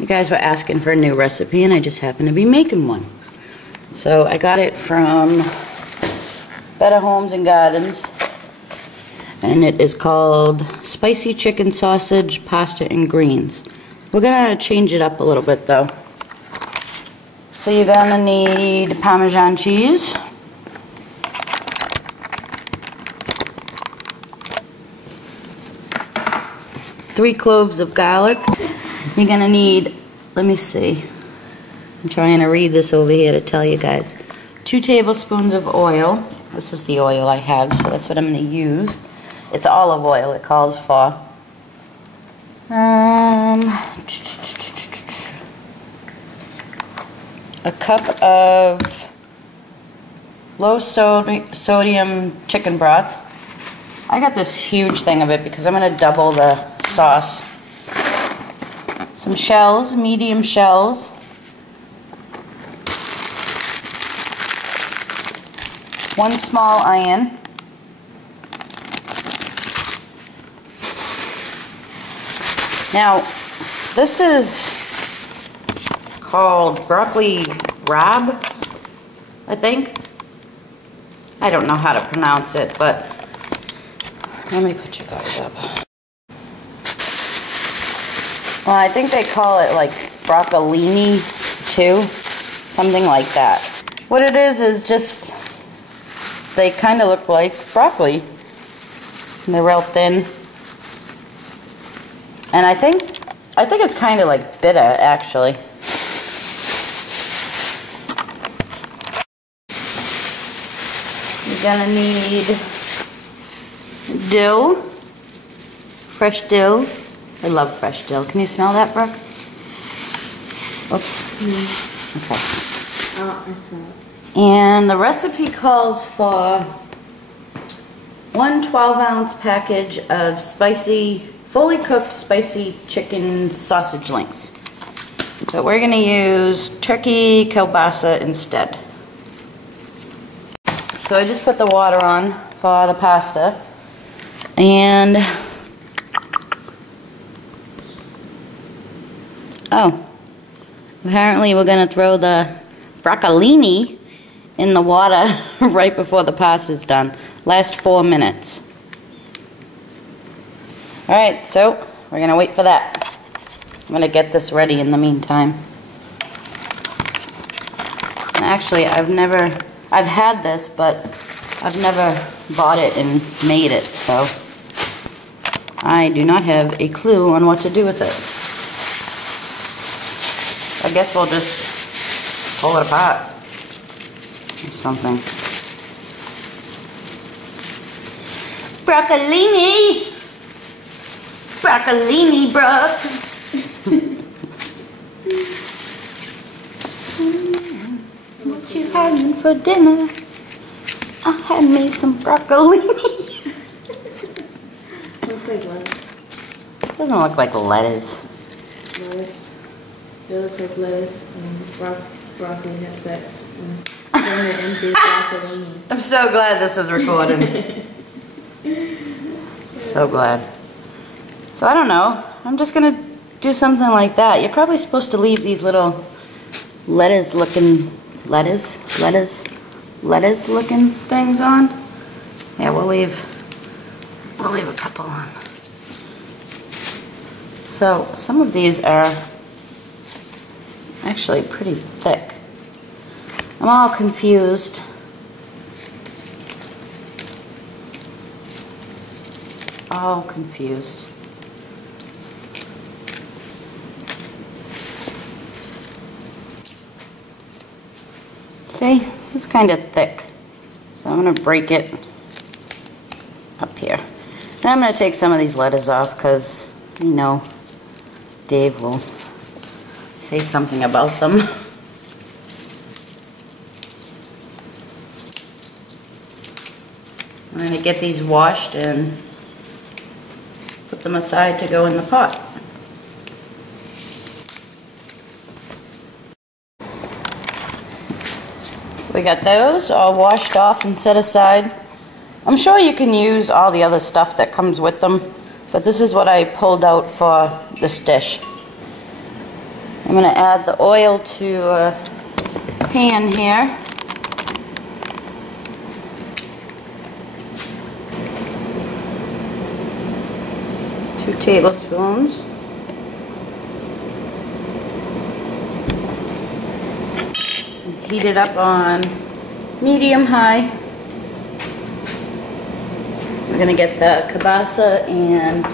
You guys were asking for a new recipe and I just happened to be making one. So I got it from Better Homes and Gardens. And it is called Spicy Chicken Sausage, Pasta, and Greens. We're gonna change it up a little bit though. So you're gonna need Parmesan cheese. Three cloves of garlic. You're gonna need, let me see, I'm trying to read this over here to tell you guys. 2 tablespoons of oil. This is the oil I have, so that's what I'm gonna use. It's olive oil it calls for. A cup of low sodium chicken broth. I got this huge thing of it because I'm going to double the sauce. Some shells, medium shells. One small onion. Now, this is called broccoli rabe, I think. I don't know how to pronounce it, but let me put you guys up. Well, I think they call it like broccolini too, something like that. What it is just, they kind of look like broccoli. And they're real thin. And I think it's kind of like bitter, actually. You're gonna need dill, fresh dill. I love fresh dill. Can you smell that, Brooke? Oops. Okay. Oh, I smell it. And the recipe calls for 1 12-ounce package of fully cooked spicy chicken sausage links. So we're going to use turkey kielbasa instead. So I just put the water on for the pasta. And apparently we're going to throw the broccolini in the water right before the pasta's done. Last 4 minutes. Alright, so we're going to wait for that. I'm going to get this ready in the meantime. Actually, I've had this, but I've never bought it and made it, so I do not have a clue on what to do with it. I guess we'll just pull it apart or something. Broccolini! Broccolini, Brooke! What you having for dinner? I had me some broccolini. Looks like lettuce. Doesn't look like lettuce. Lettuce. It looks like lettuce and broccoli have sex and turn it into broccolini. I'm so glad this is recorded. So glad. So I don't know. I'm just gonna do something like that. You're probably supposed to leave these little lettuce looking things on. Yeah, we'll leave a couple on. So some of these are actually pretty thick. I'm all confused. All confused. See, it's kind of thick. So I'm going to break it up here. And I'm going to take some of these lettuce off because, you know, Dave will say something about them. I'm going to get these washed and put them aside to go in the pot. We got those all washed off and set aside. I'm sure you can use all the other stuff that comes with them, but this is what I pulled out for this dish. I'm going to add the oil to a pan here. Two tablespoons. Heat it up on medium-high. We're going to get the kielbasa and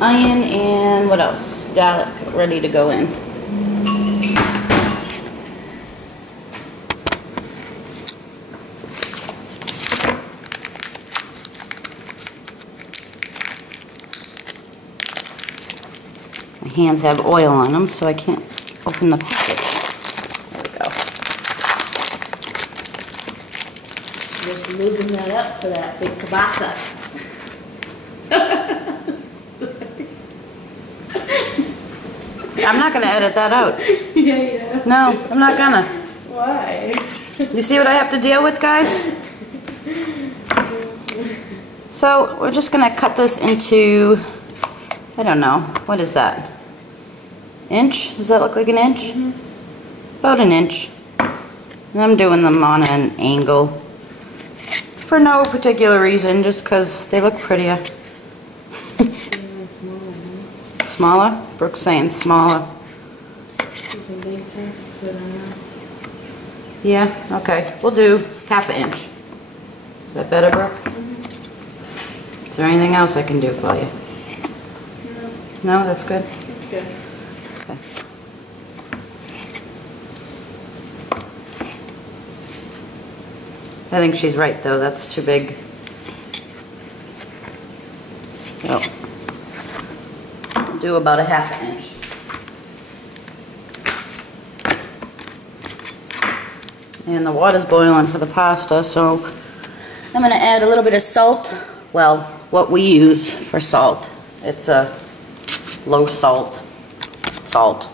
onion and what else? Garlic ready to go in. My hands have oil on them, so I can't open the package. There we go. Just moving that up for that big kielbasa. I'm not going to edit that out. Yeah. No, I'm not gonna. Why? You see what I have to deal with, guys? So we're just going to cut this into, I don't know, what is that? Inch? Does that look like an inch? Mm-hmm. About an inch. And I'm doing them on an angle. For no particular reason, just because they look prettier. Smaller? Brooke's saying smaller. Yeah, okay. We'll do half an inch. Is that better, Brooke? Mm-hmm. Is there anything else I can do for you? No. No, that's good? That's good. Okay. I think she's right, though. That's too big. Oh. Do about a half an inch. And the water's boiling for the pasta, so I'm going to add a little bit of salt. Well, what we use for salt. It's a low salt salt.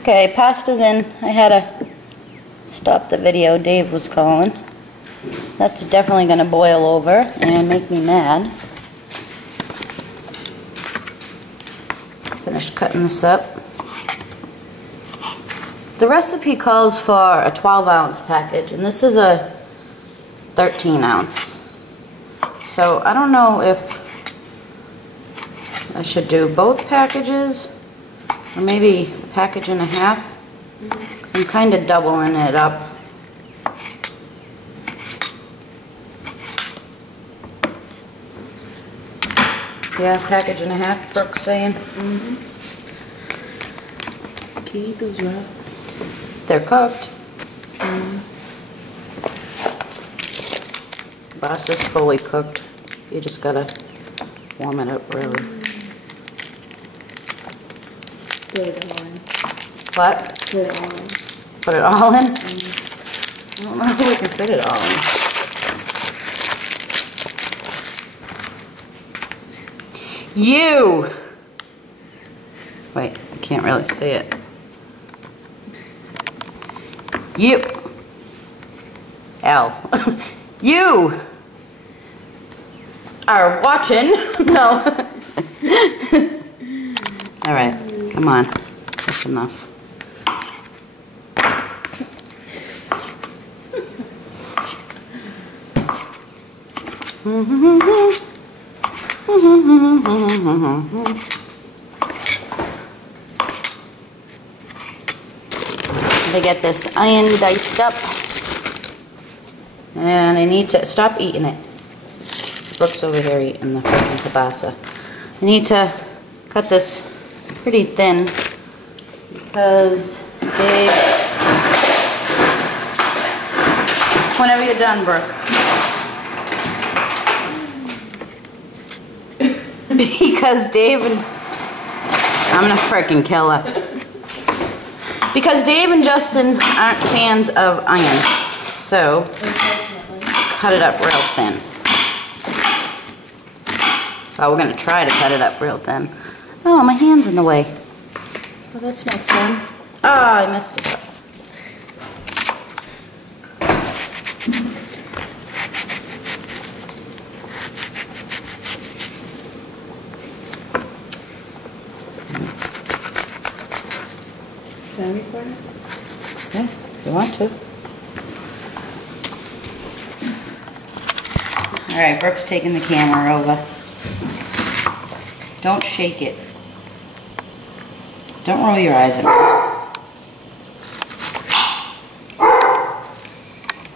Okay, pasta's in. I had to stop the video. Dave was calling. That's definitely going to boil over and make me mad. Finished cutting this up. The recipe calls for a 12-ounce package, and this is a 13-ounce. So I don't know if I should do both packages. Or maybe a package and a half. I'm kind of doubling it up. Yeah, package and a half, Brooke's saying. Mm-hmm. Can you eat those raw? They're cooked. Mm. Kielbasa's fully cooked. You just gotta warm it up really. Put it all in. What? Put it all in. Put it all in? Mm. I don't know if we can fit it all in. You! Wait, I can't really see it. You! L. You! Are watching. No. Alright, come on. That's enough. I get this onion diced up, and I need to stop eating it. Brooke's over here eating the freaking kielbasa. I need to cut this pretty thin because whenever you're done, Brooke. Because Dave and I'm gonna freaking kill her. Because Dave and Justin aren't fans of onion, so cut it up real thin. Well, we're gonna try to cut it up real thin. Oh, my hand's in the way. So that's no fun. Ah, I messed it up. Can I record it? Yeah, if you want to. All right, Brooke's taking the camera over. Don't shake it. Don't roll your eyes at me.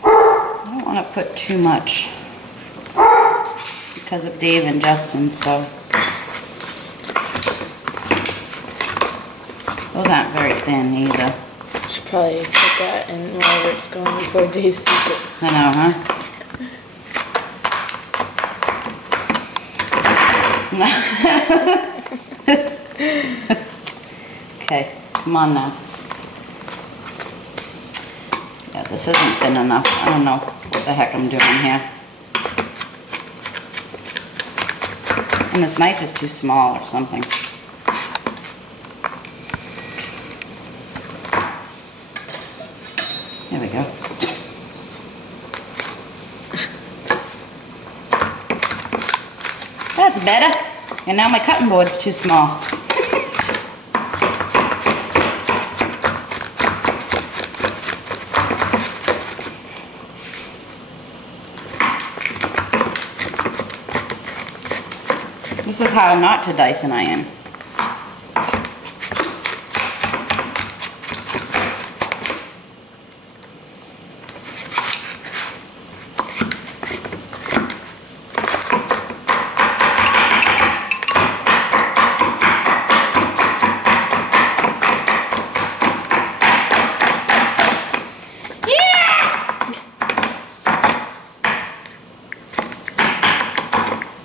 I don't want to put too much because of Dave and Justin, so those aren't very thin either. Should probably put that in wherever it's going before Dave sees it. I know, huh? Okay, come on now. Yeah, this isn't thin enough. I don't know what the heck I'm doing here. And this knife is too small or something. There we go. That's better. And now my cutting board's too small. This is how not to dice an onion.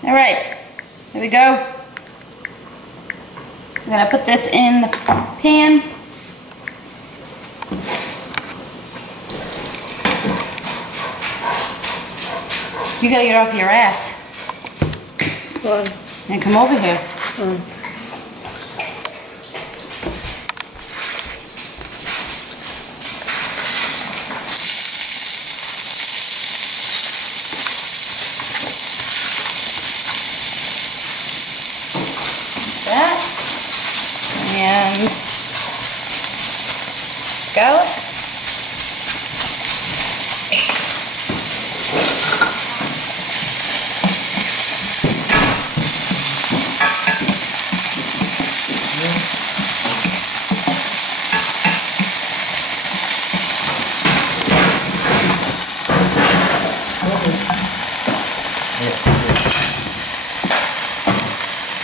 All right, here we go. I'm gonna put this in the pan. You gotta get off your ass. Why? And come over here. That and garlic.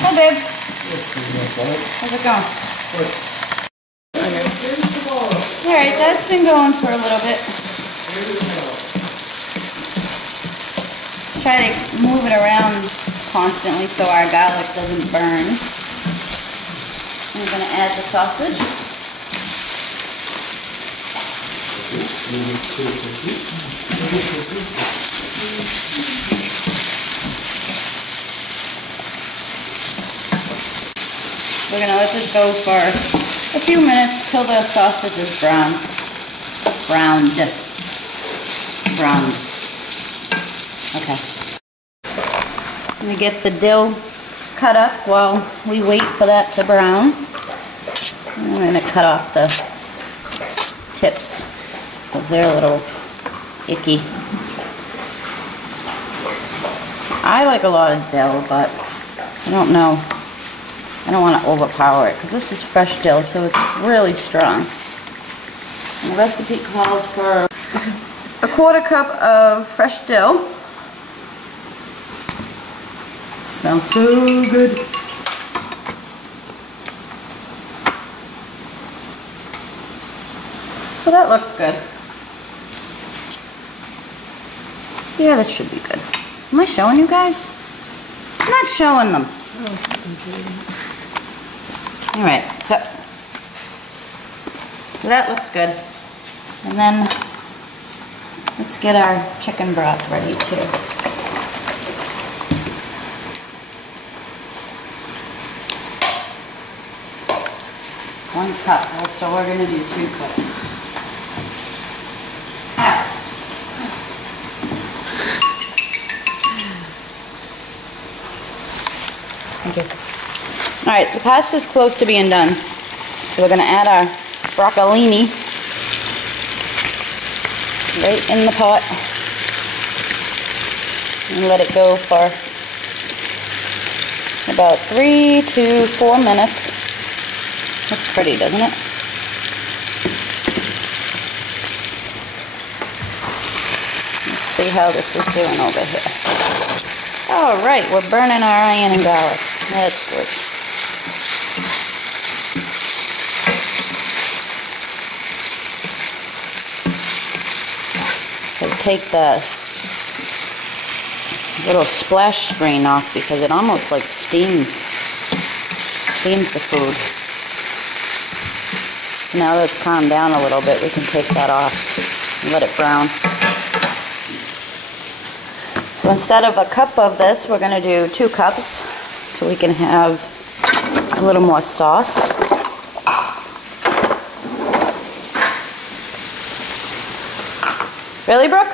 Oh, babe. How's it going? Alright, that's been going for a little bit. Try to move it around constantly so our garlic doesn't burn. I'm going to add the sausage. We're going to let this go for a few minutes till the sausage is browned. Okay. I'm going to get the dill cut up while we wait for that to brown. I'm going to cut off the tips because they're a little icky. I like a lot of dill, but I don't know. I don't want to overpower it because this is fresh dill, so it's really strong. And the recipe calls for a 1/4 cup of fresh dill. Smells so good. So that looks good. Yeah, that should be good. Am I showing you guys? I'm not showing them. Alright, so that looks good. And then let's get our chicken broth ready too. One cup, so we're going to do 2 cups. Thank you. Alright, the pasta's close to being done. So we're going to add our broccolini right in the pot and let it go for about 3 to 4 minutes. Looks pretty, doesn't it? Let's see how this is doing over here. Alright, we're burning our onion and garlic. That's good. So take the little splash screen off because it almost like steams the food. Now that it's calmed down a little bit, we can take that off and let it brown. So instead of a cup of this, we're going to do 2 cups so we can have a little more sauce. Really, Brooke?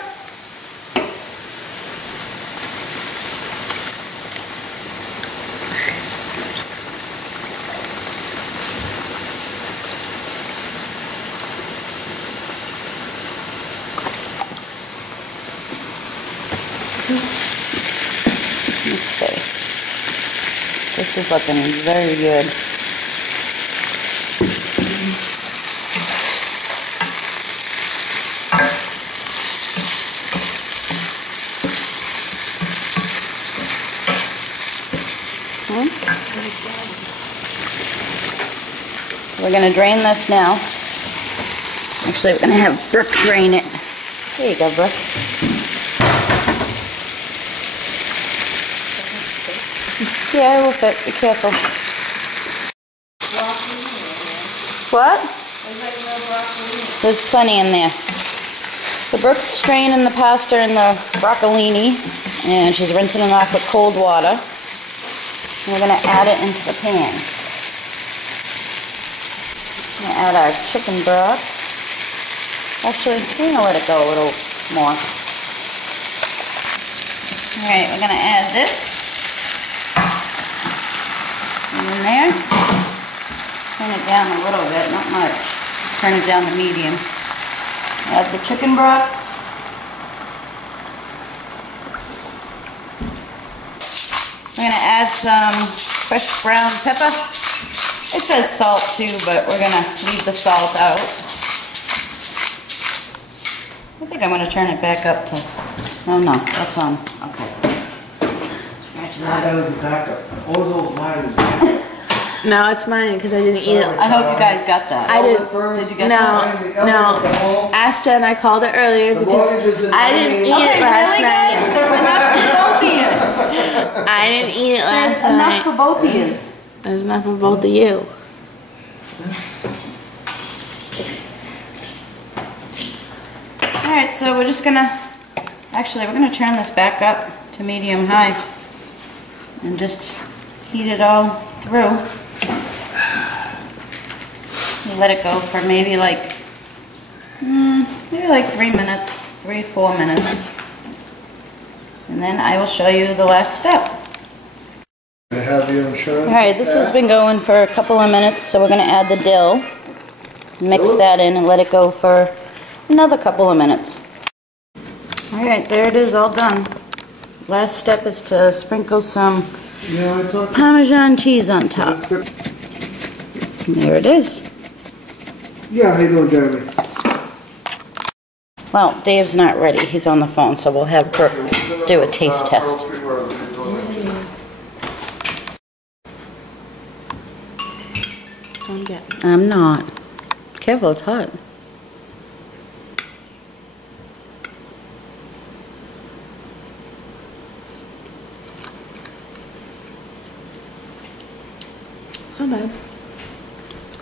Let's see. This is looking very good. So we're going to drain this now. Actually, we're going to have Brooke drain it. There you go, Brooke. Yeah, it will fit. Be careful. What? There's plenty in there. So Brooke's straining the pasta and the broccolini, and she's rinsing it off with cold water. And we're going to add it into the pan. We're going to add our chicken broth. Actually, we're going to let it go a little more. Alright, we're going to add this. In there. Turn it down a little bit, not much. Just turn it down to medium. Add the chicken broth. We're going to add some fresh ground pepper. It says salt too, but we're going to leave the salt out. I think I'm going to turn it back up to... Oh no, that's on. Okay. Scratch that. That was a backup. Ozo's mine is mine. No, it's mine because I didn't eat it. I hope you guys got that. I did. Did you get that? No. Ashton and I called it earlier because I didn't eat it last night. There's enough for both of you. I didn't eat it last There's enough night. for both of you. There's enough for both of you. Alright, so we're just gonna, actually we're gonna turn this back up to medium high and just heat it all through. We'll let it go for maybe like 3 minutes, 3 to 4 minutes. And then I will show you the last step. Have your insurance? Alright, this has been going for a couple of minutes, so we're going to add the dill. Mix that in and let it go for another couple of minutes. Alright, there it is, all done. Last step is to sprinkle some Parmesan cheese on top. And there it is. Yeah, how you doing, Jeremy? Well, Dave's not ready. He's on the phone, so we'll have Brooke do a taste test. Don't get it. I'm not. Careful, it's hot. It's not bad.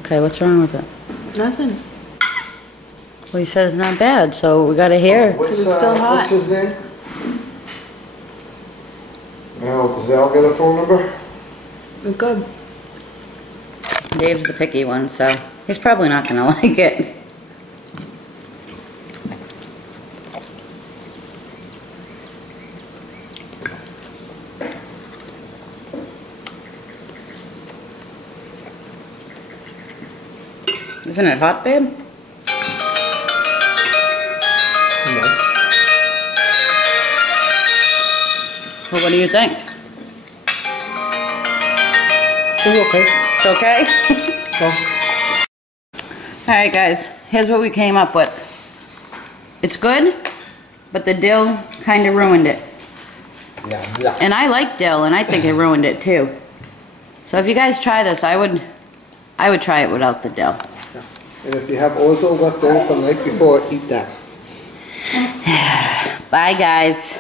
Okay, what's wrong with it? Nothing. Well, you said it's not bad, so we gotta hear. What's, It's still hot. What's his name? Now, does Al get a phone number? It's good. Dave's the picky one, so He's probably not gonna like it. Isn't it hot, babe? No. Well, what do you think? It's okay. It's okay? Oh, Alright guys, here's what we came up with. It's good, but the dill kind of ruined it. yeah. And I like dill, and I think it ruined it too. So if you guys try this, I would try it without the dill. And if you have ozol left over from the night before, eat that. Bye guys.